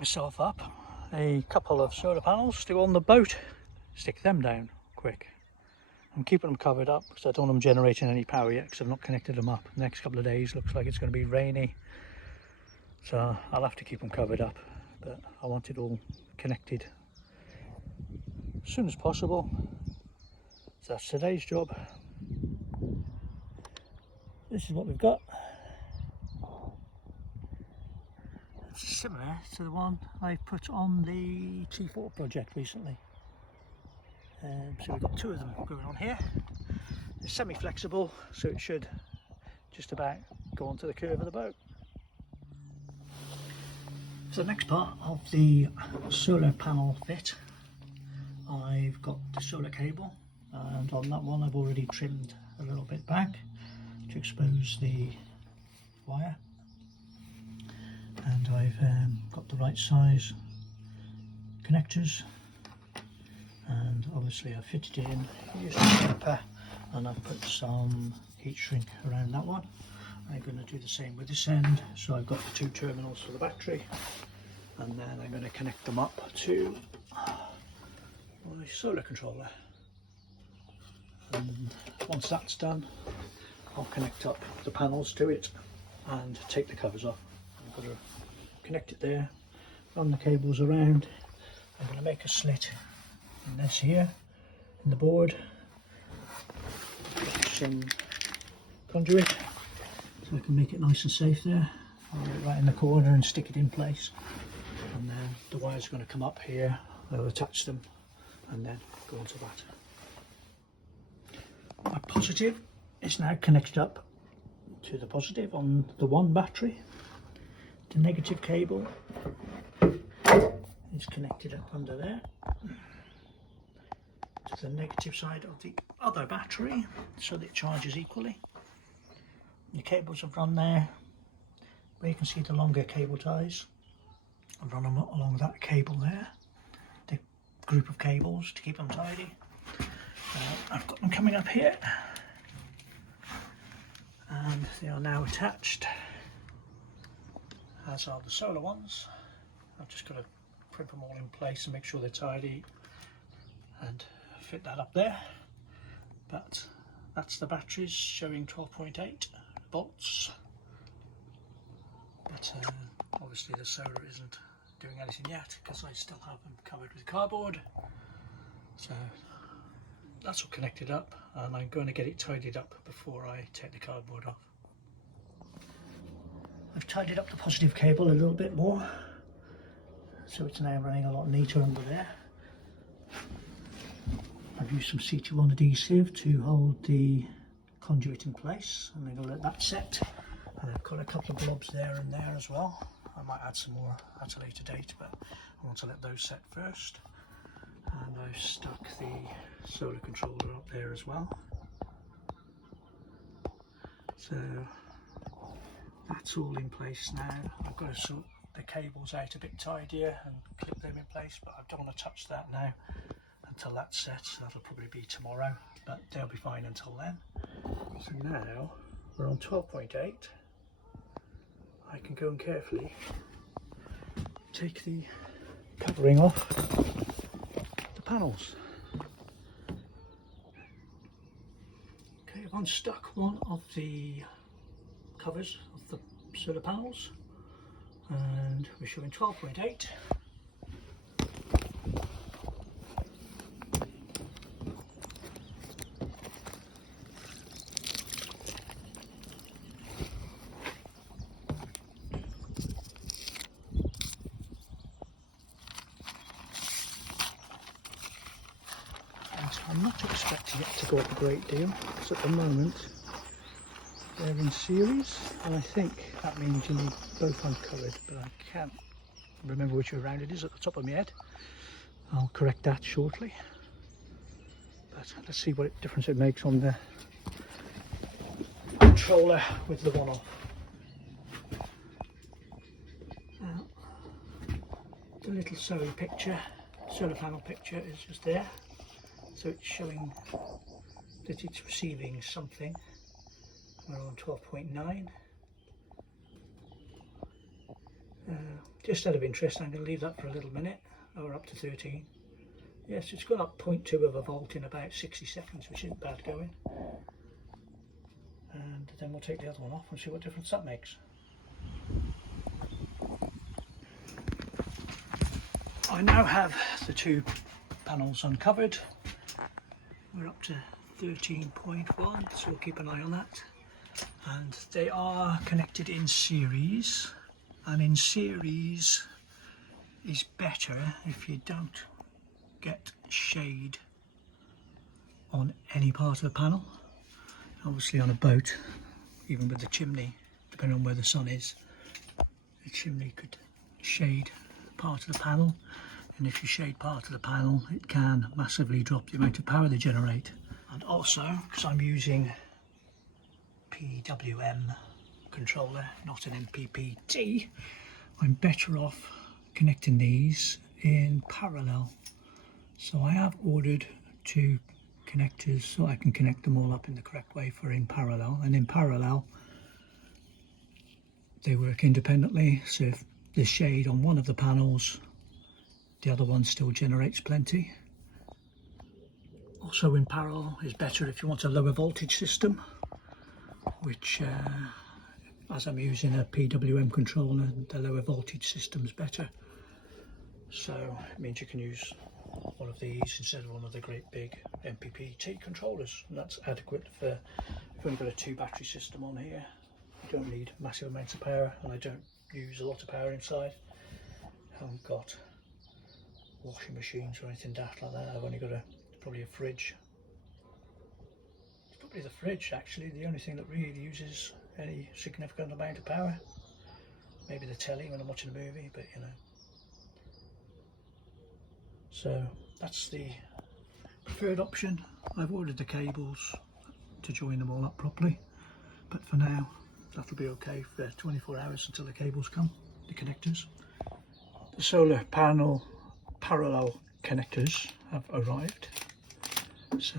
myself up a couple of solar panels to go on the boat, stick them down quick. I'm keeping them covered up because I don't want them generating any power yet because I've not connected them up. The next couple of days looks like it's going to be rainy, so I'll have to keep them covered up, but I want it all connected as soon as possible. So that's today's job. This is what we've got. It's similar to the one I put on the Chief Water project recently. So we've got two of them going on here. It's semi-flexible, so it should just about go onto the curve of the boat. So the next part of the solar panel fit, I've got the solar cable, and on that one I've already trimmed a little bit back to expose the wire, and I've got the right size connectors, and obviously I've fitted it in using paper, and I've put some heat shrink around that one. I'm going to do the same with this end, so I've got the two terminals for the battery, and then I'm going to connect them up to my solar controller, and once that's done I'll connect up the panels to it and take the covers off. I've got to connect it there, run the cables around. I'm going to make a slit in this here in the board, put some conduit so I can make it nice and safe there. I'll get it right in the corner and stick it in place, and then the wires are going to come up here. I'll attach them and then go onto that. My positive is now connected up to the positive on the one battery. The negative cable is connected up under there to the negative side of the other battery so that it charges equally. The cables have run there, where you can see the longer cable ties. I've run them along that cable there, the group of cables to keep them tidy. I've got them coming up here, and they are now attached, as are the solar ones. I've just got to prep them all in place and make sure they're tidy and fit that up there. But that's the batteries showing 12.8 volts, but obviously the solar isn't doing anything yet because I still have them covered with cardboard. So that's all connected up, and I'm going to get it tidied up before I take the cardboard off. I've tidied up the positive cable a little bit more, so it's now running a lot neater under there. I've used some C21 adhesive to hold the conduit in place, and I'm going to let that set. And I've got a couple of blobs there and there as well. I might add some more at a later date, but I want to let those set first. And I've stuck the solar controller up there as well. So that's all in place now. I've got to sort the cables out a bit tidier and clip them in place, but I don't want to touch that now until that's set. So that'll probably be tomorrow, but they'll be fine until then. So now we're on 12.8. I can go and carefully take the covering off the panels. Okay, I've unstuck one of the covers of the solar panels, and we're showing 12.8. I'm not expecting it to go up a great deal because at the moment they're in series, and I think that means you need both uncovered, but I can't remember which way around it is at the top of my head. I'll correct that shortly, but let's see what difference it makes on the controller with the one off. Now, the little solar panel picture is just there. So it's showing that it's receiving something. We're on 12.9. Just out of interest, I'm going to leave that for a little minute, or up to 13. Yes, it's gone up 0.2 of a volt in about 60 seconds, which isn't bad going. And then we'll take the other one off and see what difference that makes. I now have the two panels uncovered. We're up to 13.1, so we'll keep an eye on that. And they are connected in series, and in series is better if you don't get shade on any part of the panel. Obviously on a boat, even with the chimney, depending on where the sun is, the chimney could shade part of the panel, and if you shade part of the panel it can massively drop the amount of power they generate. And also, because I'm using PWM controller, not an MPPT, I'm better off connecting these in parallel. So I have ordered two connectors so I can connect them all up in the correct way for in parallel, and in parallel they work independently, so if there's shade on one of the panels the other one still generates plenty. Also in parallel is better if you want a lower voltage system, which as I'm using a PWM controller, the lower voltage system's better. So it means you can use one of these instead of one of the great big MPPT controllers, and that's adequate for, if you've only got a 2 battery system on here. You don't need massive amounts of power, and I don't use a lot of power inside. I haven't got washing machines or anything daft like that. I've only got probably a fridge. It's probably the fridge actually, the only thing that really uses any significant amount of power. Maybe the telly when I'm watching a movie, but you know. So that's the preferred option. I've ordered the cables to join them all up properly, but for now that'll be okay for 24 hours until the cables come, the connectors. The solar panel parallel connectors have arrived, so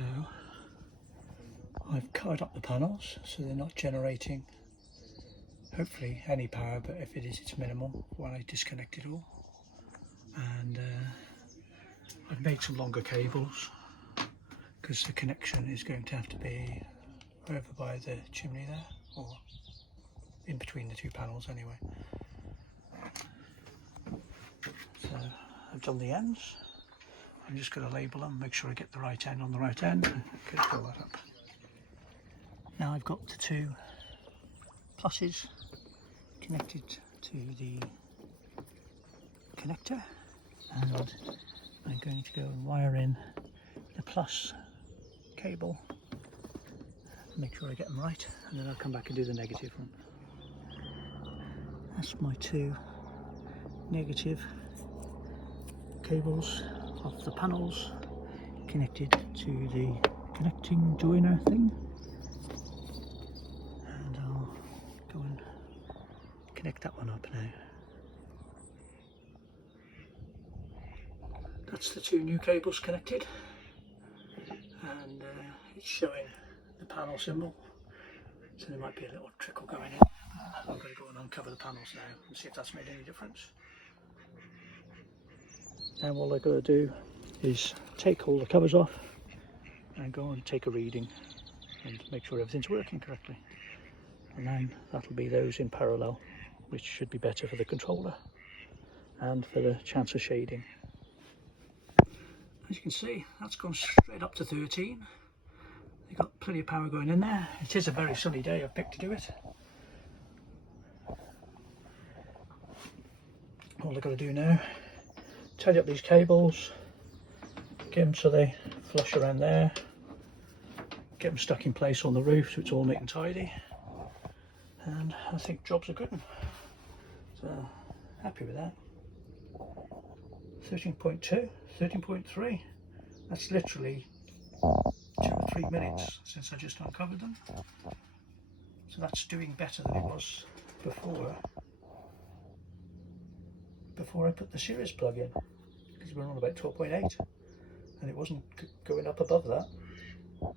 I've covered up the panels so they're not generating hopefully any power, but if it is, it's minimal when I disconnect it all. And I've made some longer cables because the connection is going to have to be over by the chimney there, or in between the two panels anyway. So I've done the ends. I'm just going to label them, make sure I get the right end on the right end. Okay, fill that up. Now I've got the two pluses connected to the connector, and I'm going to go and wire in the plus cable, make sure I get them right, and then I'll come back and do the negative one. That's my two negative cables off the panels connected to the connecting joiner thing, and I'll go and connect that one up now. That's the two new cables connected, and it's showing the panel symbol, so there might be a little trickle going in. I'm going to go and uncover the panels now and see if that's made any difference. Now all I've got to do is take all the covers off and go and take a reading and make sure everything's working correctly, and then that'll be those in parallel, which should be better for the controller and for the chance of shading. As you can see, that's gone straight up to 13. You've got plenty of power going in there. It is a very sunny day I've picked to do it. All I've got to do now, tidy up these cables, get them so they flush around there, get them stuck in place on the roof so it's all neat and tidy, and I think job's a good one. So happy with that. 13.2, 13.3, that's literally 2 or 3 minutes since I just uncovered them, so that's doing better than it was before I put the series plug in, because we're on about 12.8 and it wasn't going up above that. So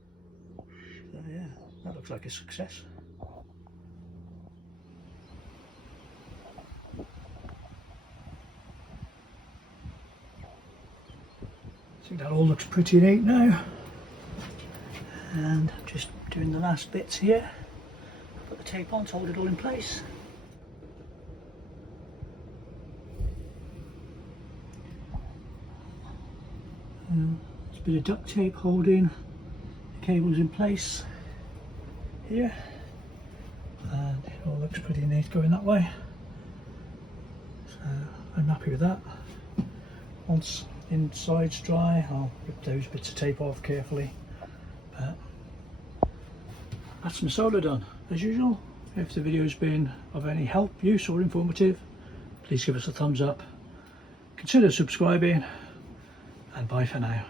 yeah, that looks like a success. I think that all looks pretty neat now. And just doing the last bits here. Put the tape on to hold it all in place. There's a bit of duct tape holding the cables in place here, and it all looks pretty neat going that way, so I'm happy with that. Once inside's dry, I'll rip those bits of tape off carefully, but that's my solar done. As usual, if the video's been of any help, use or informative, please give us a thumbs up, consider subscribing, and bye for now.